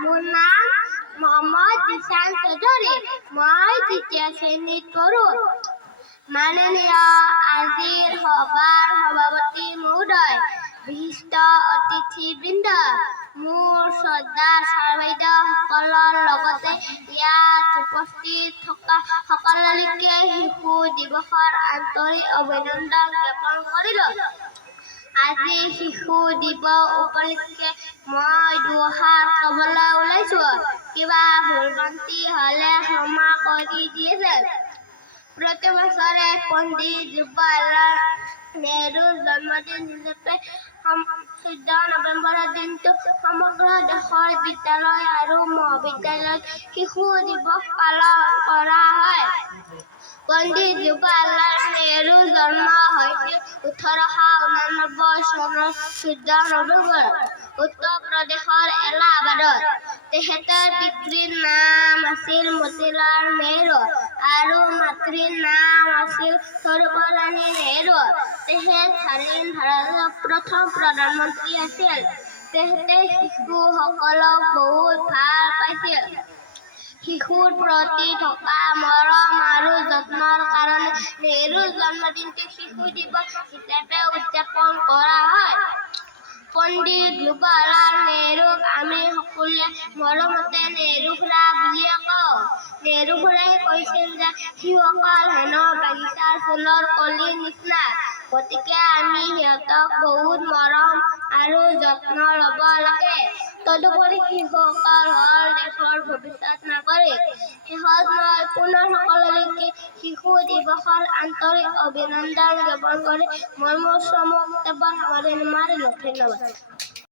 মোৰ নাম মহম্মদ দিশান চৌধুৰী। মই তৃতীয় শ্ৰেণীত পঢ়োঁ। মাননীয় আজিৰ সভাৰ সভাপতি মহোদয়, বিশিষ্ট অতিথিবৃন্দ, মোৰ শ্ৰদ্ধাৰ ছাৰ বাইদেউসকলৰ লগতে ইয়াত উপস্থিত থকা সকলোকে শিশু দিৱসৰ আন্তৰিক অভিনন্দন জ্ঞাপন কৰিলোঁ। আজি শিশু দিৱস উপলক্ষে মই দুআষাৰ ক'বলৈ ওলাইছোঁ। কিবা ভুল-ভ্ৰান্তি হ'লে ক্ষমা কৰি দিবা। প্ৰতি বছৰে পণ্ডিত জৱাহৰলাল নেহৰুৰ জন্মদিন হিচাপে 14 নৱেম্বৰৰ দিনটো সমগ্ৰ দেশৰ বিদ্যালয় আৰু মহাবিদ্যালয়ত শিশু দিৱস পালন কৰা হয়। পণ্ডিত জৱাহৰলাল নেহৰুৰ জন্ম হৈছিল 1889 চনৰ 14 নৱেম্বৰত উত্তৰ প্ৰদেশৰ এলাহাবাদত। তেখেতৰ পিতৃৰ নাম আছিল মতিলাল নেহৰু আৰু মাতৃৰ নাম আছিল স্বৰূপৰাণী নেহৰু। তেখেত স্বাধীন ভাৰতৰ প্ৰথম প্ৰধানমন্ত্ৰী আছিল। তেখেতে শিশুসকলক বহুত ভাল পাইছিল। শিশুৰ প্ৰতি থকা মৰম আৰু যত্নৰ কাৰণে নেহৰুৰ জন্মদিনটো শিশু দিৱস হিচাপে উদযাপন কৰা হয়। পণ্ডিত জৱাহৰলাল নেহৰুক আমি সকলোৱে মৰমতে নেহৰু খুৰা বুলিয়ে কওঁ। নেহৰু খুৰাই কৈছিল যে শিশুসকল হেনো বাগিচাৰ ফুলৰ কলিৰ নিচিনা, গতিকে আমি সিহঁতক বহুত মৰম আৰু যত্ন ল'ব লাগে। তদুপৰি শিশুসকল হ'ল দেশৰ ভৱিষ্যত নাগৰিক। শেষত মই পুনৰ সকলোকে শিশু দিৱসৰ আন্তৰিক অভিনন্দন জ্ঞাপন কৰি মোৰ বক্তব্য সামৰণি মাৰিলোঁ। ধন্যবাদ।